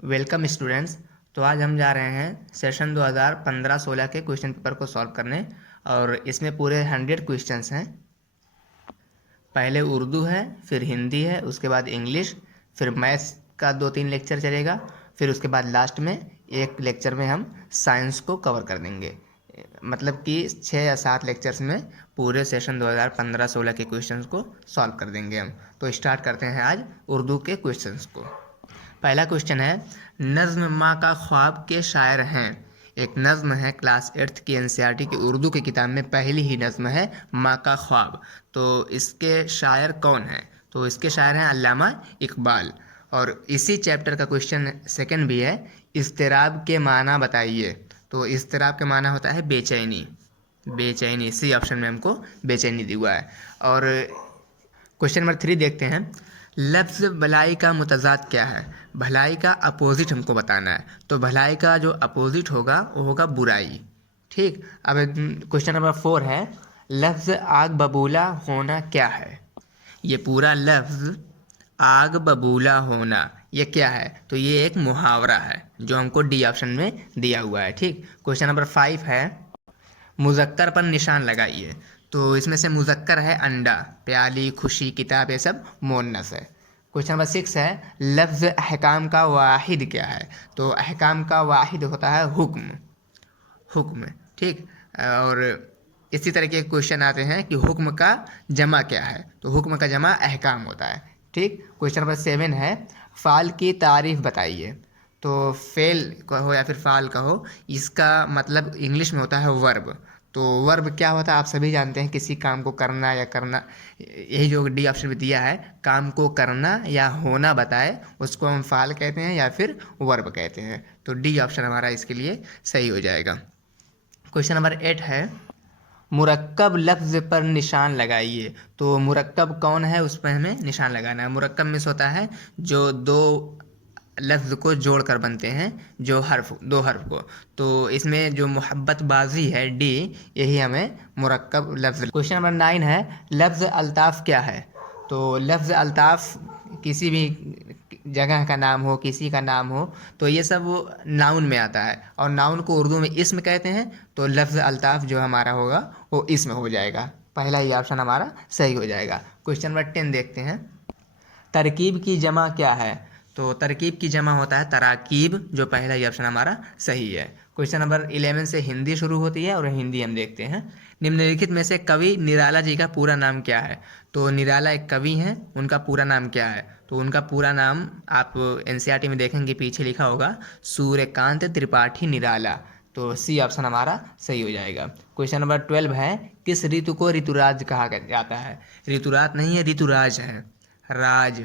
Welcome students. तो आज हम जा रहे हैं सेशन 2015-16 के क्वेश्चन पेपर को सॉल्व करने। और इसमें पूरे 100 क्वेश्चंस हैं। पहले उर्दू है, फिर हिंदी है, उसके बाद इंग्लिश, फिर मैथ्स का 2-3 लेक्चर चलेगा, फिर उसके बाद लास्ट में एक लेक्चर में हम साइंस को कवर कर देंगे। मतलब कि 6 या 7 लेक्चर्स में पूरे सेशन 2015-16 के क्वेश्चंस को सॉल्व कर देंगे हम। तो स्टार्ट करते हैं आज उर्दू के क्वेश्चंस को। पहला क्वेश्चन है, नज्म माँ का ख्वाब के शायर हैं। एक नज्म है, क्लास 8th की एनसीईआरटी की उर्दू की किताब में पहली ही नज्म है माँ का ख्वाब। तो इसके शायर कौन हैं? तो इसके शायर हैं अल्लामा इकबाल। और इसी चैप्टर का क्वेश्चन सेकंड भी है, इस्तिराब के माना बताइए। तो इस्तिराब के माना होता है बेचैनी। बेचैनी, सी ऑप्शन में हमको बेचैनी दिया हुआ है। और क्वेश्चन नंबर 3 देखते हैं, लफ्ज़ भलाई का मुतज़ाद क्या है? भलाई का अपोजिट हमको बताना है। तो भलाई का जो अपोजिट होगा वो होगा बुराई। ठीक। अब क्वेश्चन नंबर 4 है, लफ्ज़ आग बबूला होना क्या है? ये पूरा लफ्ज़ आग बबूला होना ये क्या है? तो ये एक मुहावरा है जो हमको डी ऑप्शन में दिया हुआ है। ठीक। क्वेश्चन नंबर 5 है, मुज़क्कर पर निशान लगाइए। तो इसमें से मुज़क्कर है अंडा, प्याली, खुशी, किताब, ये सब मोनस है। क्वेश्चन नंबर 6 है, लफ्ज़ अहकाम का वाहिद क्या है? तो अहकाम का वाहिद होता है हुक्म। हुक्म। ठीक। और इसी तरह के क्वेश्चन आते हैं कि हुक्म का जमा क्या है? तो हुक्म का जमा अहकाम होता है। ठीक। क्वेश्चन नंबर 7 है, फ़ाल की तारीफ़ बताइए। तो फेल कहो या फिर फ़ाल कहो, इसका मतलब इंग्लिश में होता है वर्ब। तो वर्ब क्या होता है आप सभी जानते हैं, किसी काम को करना या करना। यही जो डी ऑप्शन में दिया है, काम को करना या होना बताए उसको हम फ़ाल कहते हैं या फिर वर्ब कहते हैं। तो डी ऑप्शन हमारा इसके लिए सही हो जाएगा। क्वेश्चन नंबर 8 है, मुरक्कब लफ्ज़ पर निशान लगाइए। तो मुरक्कब कौन है, उस पर हमें निशान लगाना है। मुरक्कब में होता है जो दो लफ्ज़ को जोड़कर बनते हैं, जो दो हर्फ को। तो इसमें जो मोहब्बत बाजी है डी, यही हमें मुरक्कब लफ्ज़। क्वेश्चन नंबर 9 है, लफ्ज़ अल्ताफ़ क्या है? तो लफ्ज़ अल्ताफ़ किसी भी जगह का नाम हो, किसी का नाम हो, तो ये सब नाउन में आता है। और नाउन को उर्दू में इस्म कहते हैं। तो लफ्ज़ अल्ताफ़ जो हमारा होगा वो इस्म हो जाएगा। पहला ही ऑप्शन हमारा सही हो जाएगा। क्वेश्चन नंबर 10 देखते हैं, तरकीब की जमा क्या है? तो तरकीब की जमा होता है तराकीब, जो पहला ही ऑप्शन हमारा सही है। क्वेश्चन नंबर 11 से हिंदी शुरू होती है और हिंदी हम देखते हैं। निम्नलिखित में से कवि निराला जी का पूरा नाम क्या है? तो निराला एक कवि हैं, उनका पूरा नाम क्या है? तो उनका पूरा नाम आप एनसीईआरटी में देखेंगे, पीछे लिखा होगा सूर्यकांत त्रिपाठी निराला। तो सी ऑप्शन हमारा सही हो जाएगा। क्वेश्चन नंबर 12 है, किस ऋतु को ऋतुराज कहा जाता है? ऋतुराज नहीं है, ऋतुराज है। राज।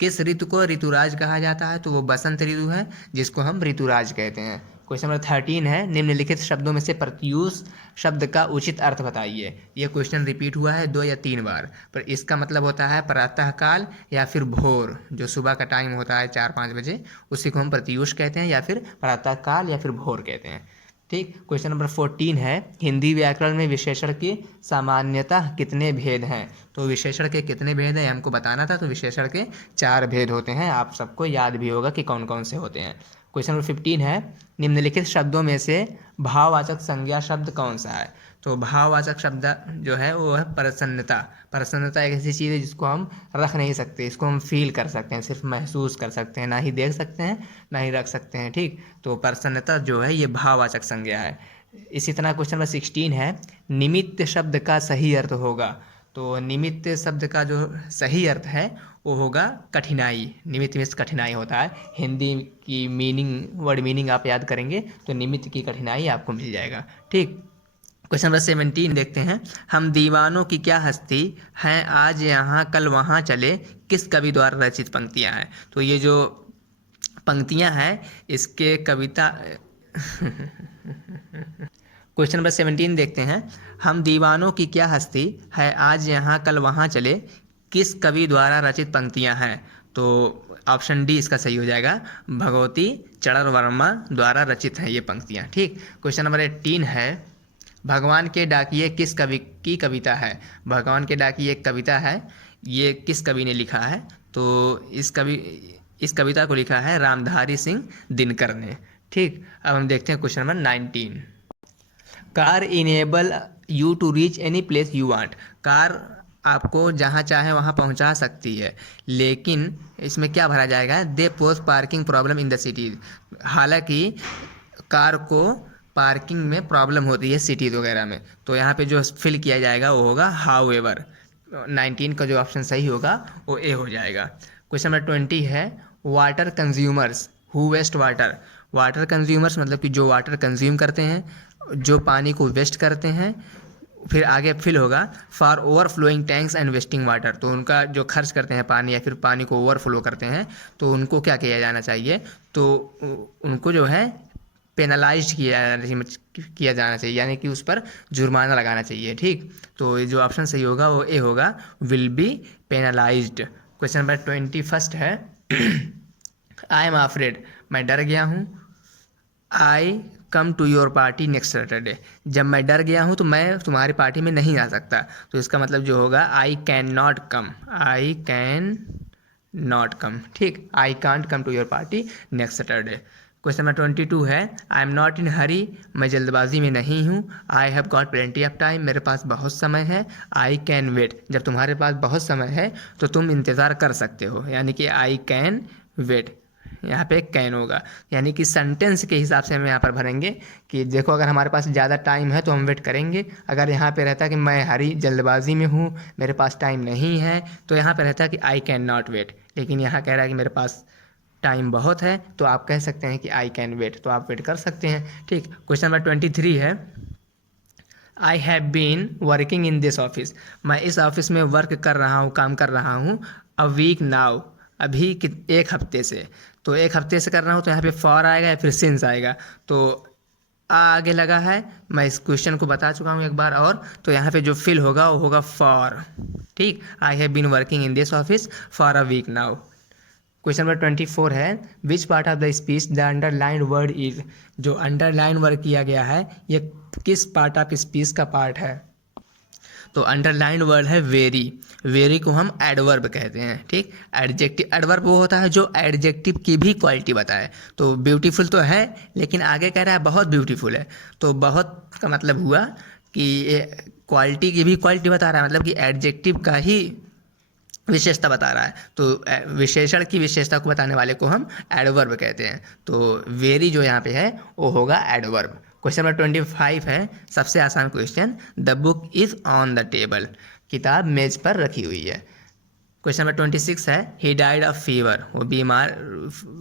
किस ऋतु को ऋतुराज कहा जाता है? तो वो बसंत ऋतु है, जिसको हम ऋतुराज कहते हैं। क्वेश्चन नंबर 13 है, निम्नलिखित शब्दों में से प्रत्यूष शब्द का उचित अर्थ बताइए। ये क्वेश्चन रिपीट हुआ है 2 या 3 बार, पर इसका मतलब होता है प्रातःकाल या फिर भोर, जो सुबह का टाइम होता है 4-5 बजे, उसी को हम प्रत्यूष कहते हैं या फिर प्रातःकाल या फिर भोर कहते हैं। ठीक। क्वेश्चन नंबर 14 है, हिंदी व्याकरण में विशेषण की सामान्यतः कितने भेद हैं? तो विशेषण के कितने भेद हैं हमको बताना था। तो विशेषण के 4 भेद होते हैं, आप सबको याद भी होगा कि कौन कौन से होते हैं। क्वेश्चन नंबर 15 है, निम्नलिखित शब्दों में से भाववाचक संज्ञा शब्द कौन सा है? तो भाववाचक शब्द जो है वो है प्रसन्नता। प्रसन्नता एक ऐसी चीज़ है जिसको हम रख नहीं सकते, इसको हम फील कर सकते हैं, सिर्फ महसूस कर सकते हैं, ना ही देख सकते हैं ना ही रख सकते हैं। ठीक। तो प्रसन्नता जो है ये भाववाचक संज्ञा है। इसी तरह क्वेश्चन नंबर 16 है, निमित्त शब्द का सही अर्थ होगा। तो निमित्त शब्द का जो सही अर्थ है वो होगा कठिनाई। निमित्त में कठिनाई होता है। हिंदी की मीनिंग, वर्ड मीनिंग आप याद करेंगे तो निमित्त की कठिनाई आपको मिल जाएगा। ठीक। क्वेश्चन नंबर 17 देखते हैं, हम दीवानों की क्या हस्ती हैं, आज यहाँ कल वहाँ चले, किस कवि द्वारा रचित पंक्तियाँ हैं? तो ये जो पंक्तियाँ हैं इसके कविता क्वेश्चन नंबर 17 देखते हैं, हम दीवानों की क्या हस्ती है, आज यहाँ कल वहाँ चले, किस कवि द्वारा रचित पंक्तियाँ हैं? तो ऑप्शन डी इसका सही हो जाएगा, भगवती चरण वर्मा द्वारा रचित हैं ये पंक्तियाँ। ठीक। क्वेश्चन नंबर 18 है, भगवान के डाकिये किस कवि की कविता है? भगवान के डाकिये एक कविता है, ये किस कवि ने लिखा है? तो इस कवि इस कविता को लिखा है रामधारी सिंह दिनकर ने। ठीक, अब हम देखते हैं question number 19। Car enable you to reach any place you want. Car आपको जहाँ चाहे वहाँ पहुँचा सकती है, लेकिन इसमें क्या भरा जाएगा, they pose parking problem in the city. हालांकि कार को पार्किंग में प्रॉब्लम होती है सिटीज़ वगैरह में, तो यहाँ पे जो फिल किया जाएगा वो होगा हाउ एवर। 19 का जो ऑप्शन सही होगा वो ए हो जाएगा। क्वेश्चन नंबर 20 है water consumers who waste water. Water consumers मतलब कि जो वाटर कंज्यूम करते हैं, जो पानी को वेस्ट करते हैं। फिर आगे फिल होगा for overflowing tanks and wasting water. तो उनका जो खर्च करते हैं पानी या फिर पानी को ओवरफ्लो करते हैं, तो उनको क्या किया जाना चाहिए, तो उनको जो है पेनलाइज किया जाना चाहिए, यानी कि उस पर जुर्माना लगाना चाहिए। ठीक, तो ये जो ऑप्शन सही होगा वो ए होगा, will be penalised. Question number 21 है आई एम अफ्रेड। मैं डर गया हूँ। I come to your party next Saturday. जब मैं डर गया हूँ तो मैं तुम्हारी पार्टी में नहीं आ सकता, तो इसका मतलब जो होगा I can not come. I can not come. ठीक, I can't come to your party next Saturday. Question number 22 है आई एम नॉट इन हरी। मैं जल्दबाजी में नहीं हूँ। I have got plenty of time. मेरे पास बहुत समय है। I can wait. जब तुम्हारे पास बहुत समय है तो तुम इंतज़ार कर सकते हो, यानी कि आई कैन वेट। यहाँ पे कैन होगा, यानी कि सेंटेंस के हिसाब से हम यहाँ पर भरेंगे कि देखो अगर हमारे पास ज़्यादा टाइम है तो हम वेट करेंगे। अगर यहाँ पे रहता कि मैं हरी जल्दबाजी में हूँ, मेरे पास टाइम नहीं है, तो यहाँ पे रहता कि आई कैन नॉट वेट। लेकिन यहाँ कह रहा है कि मेरे पास टाइम बहुत है, तो आप कह सकते हैं कि आई कैन वेट, तो आप वेट कर सकते हैं। ठीक, क्वेश्चन नंबर 23 है I have been working in this office. मैं इस ऑफिस में वर्क कर रहा हूँ, काम कर रहा हूँ। अ वीक नाउ, अभी एक हफ्ते से। तो एक हफ्ते से कर रहा हूँ तो यहाँ पे फॉर आएगा या फिर सिंस आएगा, तो आगे लगा है। मैं इस क्वेश्चन को बता चुका हूँ एक बार और, तो यहाँ पे जो फिल होगा वो होगा फॉर। ठीक, I have been working in this office for a week now. Question number 24 है which part of the speech the underline word is. जो अंडरलाइन वर्ड किया गया है ये किस पार्ट ऑफ स्पीच का पार्ट है, तो अंडरलाइन वर्ड है वेरी। वेरी को हम एडवर्ब कहते हैं। ठीक, एडजेक्टिव एडवर्ब वो होता है जो एडजेक्टिव की भी क्वालिटी बताए। तो ब्यूटीफुल तो है, लेकिन आगे कह रहा है बहुत ब्यूटीफुल है, तो बहुत का मतलब हुआ कि ये क्वालिटी की भी क्वालिटी बता रहा है, मतलब कि एडजेक्टिव का ही विशेषता बता रहा है। तो विशेषण की विशेषता को बताने वाले को हम एडवर्ब कहते हैं। तो वेरी जो यहाँ पे है वो होगा एडवर्ब। क्वेश्चन नंबर 25 है सबसे आसान question the book is on the table. किताब मेज पर रखी हुई है। क्वेश्चन नंबर 26 है ही डाइड ऑफ फीवर। वो बीमार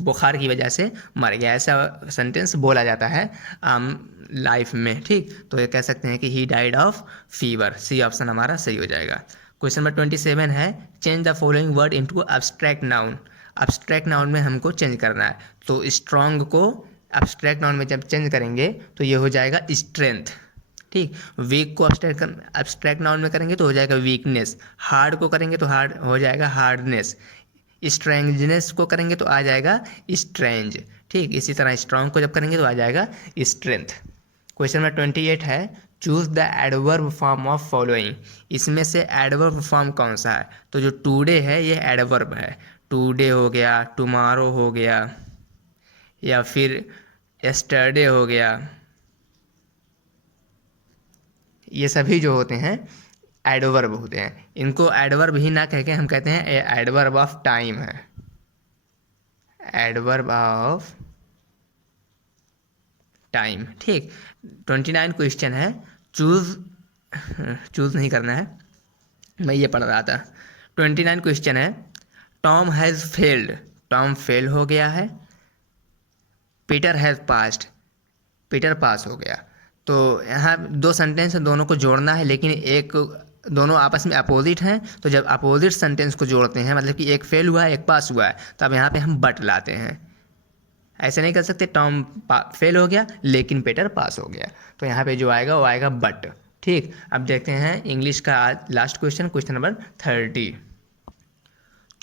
बुखार की वजह से मर गया। ऐसा सेंटेंस बोला जाता है आम लाइफ में। ठीक, तो ये कह सकते हैं कि he died of fever. C option हमारा सही हो जाएगा। क्वेश्चन नंबर 27 है change the following word into abstract noun. Abstract noun में हमको चेंज करना है, तो स्ट्रॉन्ग को अब्स्ट्रैक्ट नाउन में जब चेंज करेंगे तो ये हो जाएगा स्ट्रेंथ। ठीक, वीक को अब्स्ट्रैक्ट नाउन में करेंगे तो हो जाएगा वीकनेस। हार्ड को करेंगे तो हार्ड हो जाएगा हार्डनेस। स्ट्रेंजनेस को करेंगे तो आ जाएगा स्ट्रेंज। ठीक, इसी तरह स्ट्रॉन्ग को जब करेंगे तो आ जाएगा स्ट्रेंथ। क्वेश्चन नंबर 28 है choose the adverb form of following. इसमें से एडवर्ब फॉर्म कौन सा है, तो जो टुडे है ये एडवर्ब है। टुडे हो गया, टुमारो हो गया, या फिर यस्टरडे हो गया, ये सभी जो होते हैं एडवर्ब होते हैं। इनको एडवर्ब ही ना कह के हम कहते हैं एडवर्ब ऑफ टाइम है। Adverb of time. ठीक, 29 क्वेश्चन है चूज नहीं करना है, मैं ये पढ़ रहा था। 29 क्वेश्चन है Tom has failed. Tom fail हो गया है। Peter has passed. पीटर पास हो गया। तो यहाँ दो सेंटेंस हैं, दोनों को जोड़ना है, लेकिन एक दोनों आपस में अपोजिट हैं। तो जब अपोजिट सेंटेंस को जोड़ते हैं, मतलब कि एक फेल हुआ है एक पास हुआ है, तब यहाँ पे हम बट लाते हैं। ऐसे नहीं कर सकते टॉम फेल हो गया लेकिन पीटर पास हो गया, तो यहाँ पे जो आएगा वो आएगा बट। ठीक, अब देखते हैं इंग्लिश का आज last question, question number 30।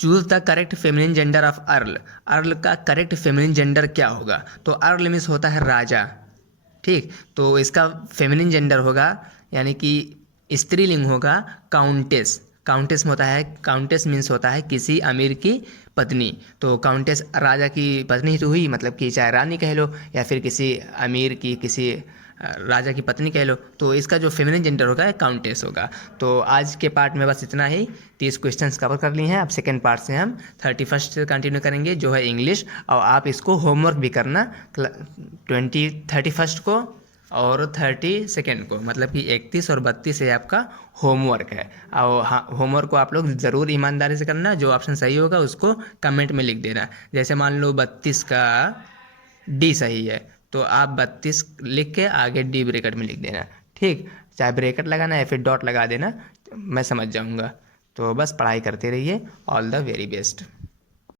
Choose the correct feminine gender of earl. Earl का करेक्ट फेमिनिन जेंडर क्या होगा, तो अर्ल मीन्स होता है राजा। ठीक, तो इसका फेमिनिन जेंडर होगा यानी कि स्त्रीलिंग होगा काउंटेस। काउंटेस में होता है, काउंटेस मीन्स होता है किसी अमीर की पत्नी। तो काउंटेस राजा की पत्नी तो हुई, मतलब कि चाहे रानी कह लो या फिर किसी अमीर की किसी राजा की पत्नी कह लो, तो इसका जो फेमिनिन जेंडर होगा काउंटेस होगा। तो आज के पार्ट में बस इतना ही, 30 क्वेश्चंस कवर कर लिए हैं। अब सेकेंड पार्ट से हम 31 से कंटिन्यू करेंगे जो है इंग्लिश, और आप इसको होमवर्क भी करना 31 को और 32 को, मतलब कि 31 और 32 से आपका होमवर्क है। और हाँ, होमवर्क को आप लोग ज़रूर ईमानदारी से करना, जो ऑप्शन सही होगा उसको कमेंट में लिख देना। जैसे मान लो 32 का डी सही है, तो आप 32 लिख के आगे डी ब्रैकेट में लिख देना, ठीक। चाहे ब्रैकेट लगाना या फिर डॉट लगा देना, मैं समझ जाऊँगा। तो बस पढ़ाई करते रहिए। All the very best.